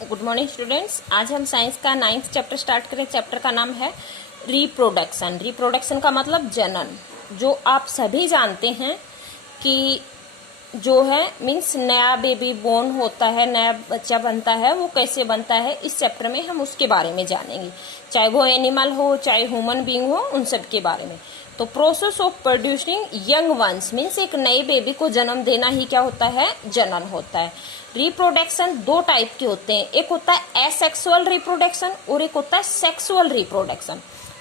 Good morning students. आज हम science का 9th चैप्टर स्टार्ट करें। चैप्टर का नाम है रिप्रोडक्शन। रिप्रोडक्शन का मतलब जनन। जो आप सभी जानते हैं कि जो है मीन्स नया बेबी बोर्न होता है, नया बच्चा बनता है, वो कैसे बनता है, इस चैप्टर में हम उसके बारे में जानेंगे। चाहे वो एनिमल हो चाहे ह्यूमन बीइंग हो, उन सब के बारे में। तो process of producing young ones means एक नए बेबी को जन्म देना ही क्या होता है, जनन होता है। रिप्रोडक्शन दो टाइप के होते हैं, एक होता है एसेक्सुअल रिप्रोडक्शन और एक होता है sexual reproduction.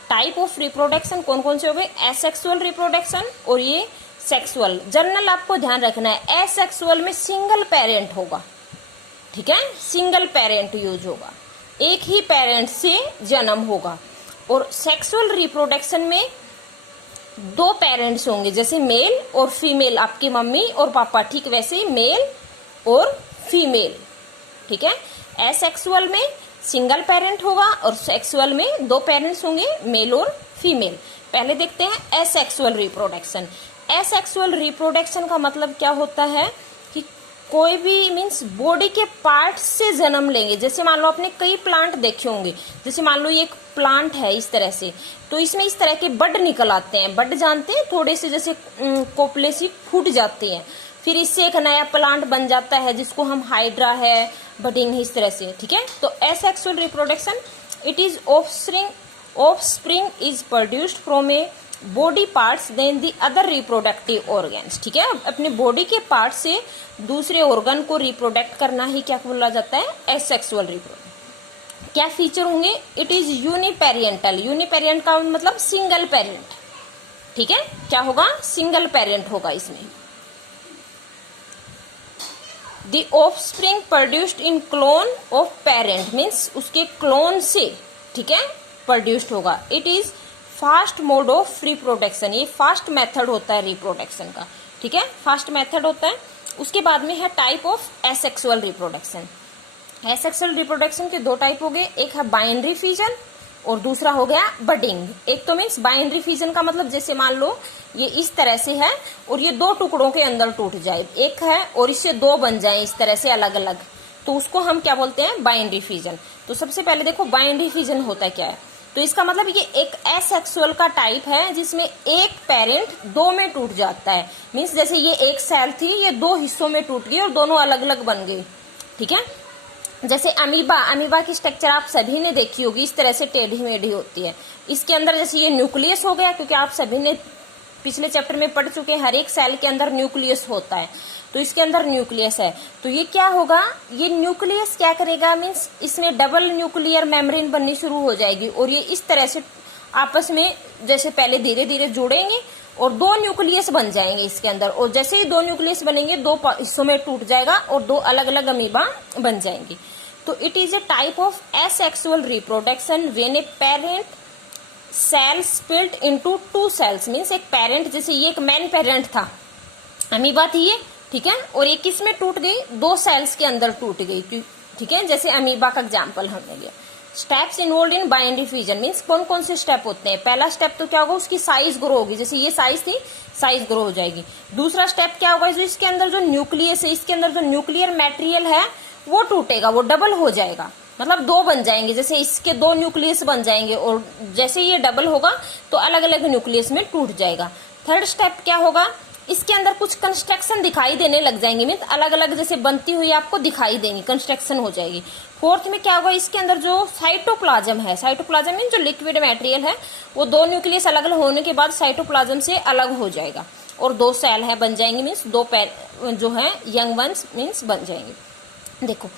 Type of reproduction कौन कौन से हो गए, एसेक्सुअल रिप्रोडक्शन और ये सेक्सुअल। जनरल आपको ध्यान रखना है, एसेक्सुअल में सिंगल पेरेंट होगा, ठीक है, सिंगल पेरेंट यूज होगा, एक ही पेरेंट से जन्म होगा। और सेक्सुअल रिप्रोडक्शन में दो पेरेंट्स होंगे, जैसे मेल और फीमेल, आपकी मम्मी और पापा, ठीक वैसे ही मेल और फीमेल, ठीक है। एसेक्सुअल में सिंगल पेरेंट होगा और सेक्सुअल में दो पेरेंट्स होंगे, मेल और फीमेल। पहले देखते हैं एसेक्सुअल रिप्रोडक्शन। एसेक्सुअल रिप्रोडक्शन का मतलब क्या होता है कि कोई भी मीन्स बॉडी के पार्ट्स से जन्म लेंगे। जैसे मान लो आपने कई प्लांट देखे होंगे, जैसे मान लो ये एक प्लांट है इस तरह से, तो इसमें इस तरह के बड निकल आते हैं। बड जानते हैं, थोड़े से जैसे कोपले से फूट जाते हैं, फिर इससे एक नया प्लांट बन जाता है जिसको हम हाइड्रा है, बडिंग है, इस तरह से, ठीक है। तो asexual reproduction it is offspring is produced from a body parts than the other reproductive organs, ठीक है। अपने बॉडी के पार्ट से दूसरे ऑर्गन को रिप्रोडक्ट करना ही क्या बोला जाता है, एसेक्सुअल रिप्रोडक्शन। क्या फीचर होंगे, इट इज यूनिपेरेंटल। यूनिपेरेंट का मतलब सिंगल पेरेंट, ठीक है। क्या होगा, सिंगल पेरेंट होगा इसमें। The offspring produced in clone of parent means उसके क्लोन से, ठीक है, प्रोड्यूस्ड होगा। It is fast mode of reproduction. ये फास्ट मेथड होता है रिप्रोडक्शन का, ठीक है, फास्ट मेथड होता है। उसके बाद में है type of asexual reproduction. Asexual reproduction के दो टाइप हो गए, एक है बाइनरी फिजन और दूसरा हो गया बडिंग। एक तो मीन्स बाइनरी फिजन का मतलब जैसे मान लो ये इस तरह से है और ये दो टुकड़ों के अंदर टूट जाए, एक है और इससे दो बन जाए इस तरह से अलग अलग, तो उसको हम क्या बोलते हैं, बाइनरी फिजन। तो सबसे पहले देखो बाइनरी फिजन होता क्या है। तो इसका मतलब ये एक एसेक्सुअल का टाइप है जिसमें एक पेरेंट दो में टूट जाता है। मीन्स जैसे ये एक सेल थी, ये दो हिस्सों में टूट गई और दोनों अलग अलग बन गई, ठीक है। जैसे अमीबा की स्ट्रक्चर आप सभी ने देखी होगी, इस तरह से टेढ़ी मेढ़ी होती है। इसके अंदर जैसे ये न्यूक्लियस हो गया, क्योंकि आप सभी ने पिछले चैप्टर में पढ़ चुके हैं, हर एक सेल के अंदर न्यूक्लियस होता है, तो इसके अंदर न्यूक्लियस है। तो ये क्या होगा, ये न्यूक्लियस क्या करेगा, मीन्स इसमें डबल न्यूक्लियर मेम्ब्रेन बननी शुरू हो जाएगी और ये इस तरह से आपस में जैसे पहले धीरे धीरे जुड़ेंगे और दो न्यूक्लियस बन जाएंगे इसके अंदर। और जैसे ही दो न्यूक्लियस बनेंगे, दो हिस्सों में टूट जाएगा और दो अलग अलग अमीबा बन जाएंगी। तो it is a type of asexual reproduction when a parent cell split into two cells means एक पेरेंट, जैसे ये एक मेन पेरेंट था, अमीबा थी ये, ठीक है, और एक किसमें टूट गई, दो सेल्स के अंदर टूट गई, ठीक है, जैसे अमीबा का एग्जाम्पल हमने लिया। Steps involve in binary fission means कौन कौन से स्टेप होते हैं। पहला स्टेप तो क्या होगा, उसकी साइज ग्रो होगी, जैसे ये साइज थी, साइज ग्रो हो जाएगी। दूसरा स्टेप क्या होगा, जो इसके अंदर जो न्यूक्लियस है, इसके अंदर जो न्यूक्लियर मटेरियल है वो टूटेगा, वो डबल हो जाएगा, मतलब दो बन जाएंगे, जैसे इसके दो न्यूक्लियस बन जाएंगे और जैसे ये डबल होगा तो अलग अलग न्यूक्लियस में टूट जाएगा। थर्ड स्टेप क्या होगा, इसके अंदर कुछ कंस्ट्रक्शन दिखाई देने लग जाएंगे, मीन्स अलग अलग जैसे बनती हुई आपको दिखाई देंगी, कंस्ट्रक्शन हो जाएगी। फोर्थ में क्या होगा, इसके अंदर जो साइटोप्लाज्म है, साइटोप्लाज्म मीन जो लिक्विड मटेरियल है, वो दो न्यूक्लियस अलग अलग होने के बाद साइटोप्लाज्म से अलग हो जाएगा और दो सेल है बन जाएंगे, मीन्स दो जो है यंग वंस मीन्स बन जाएंगे। देखो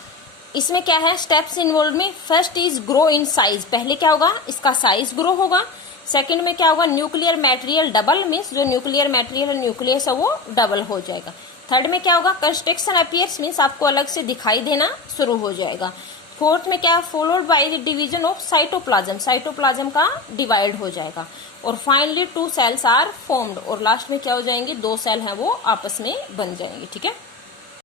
इसमें क्या है, स्टेप्स इन्वॉल्व में first is grow in size. पहले क्या होगा, इसका साइज ग्रो होगा। सेकंड में क्या होगा, न्यूक्लियर मटेरियल डबल मीन्स जो न्यूक्लियर मटेरियल है, न्यूक्लियस है, वो डबल हो जाएगा। थर्ड में क्या होगा, कंस्ट्रक्शन अपीयर्स मीन्स आपको अलग से दिखाई देना शुरू हो जाएगा। फोर्थ में क्या, followed by the division of cytoplasm, cytoplasm का डिवाइड हो जाएगा। और finally two cells are formed और लास्ट में क्या हो जाएंगे, दो सेल है वो आपस में बन जाएंगे, ठीक है।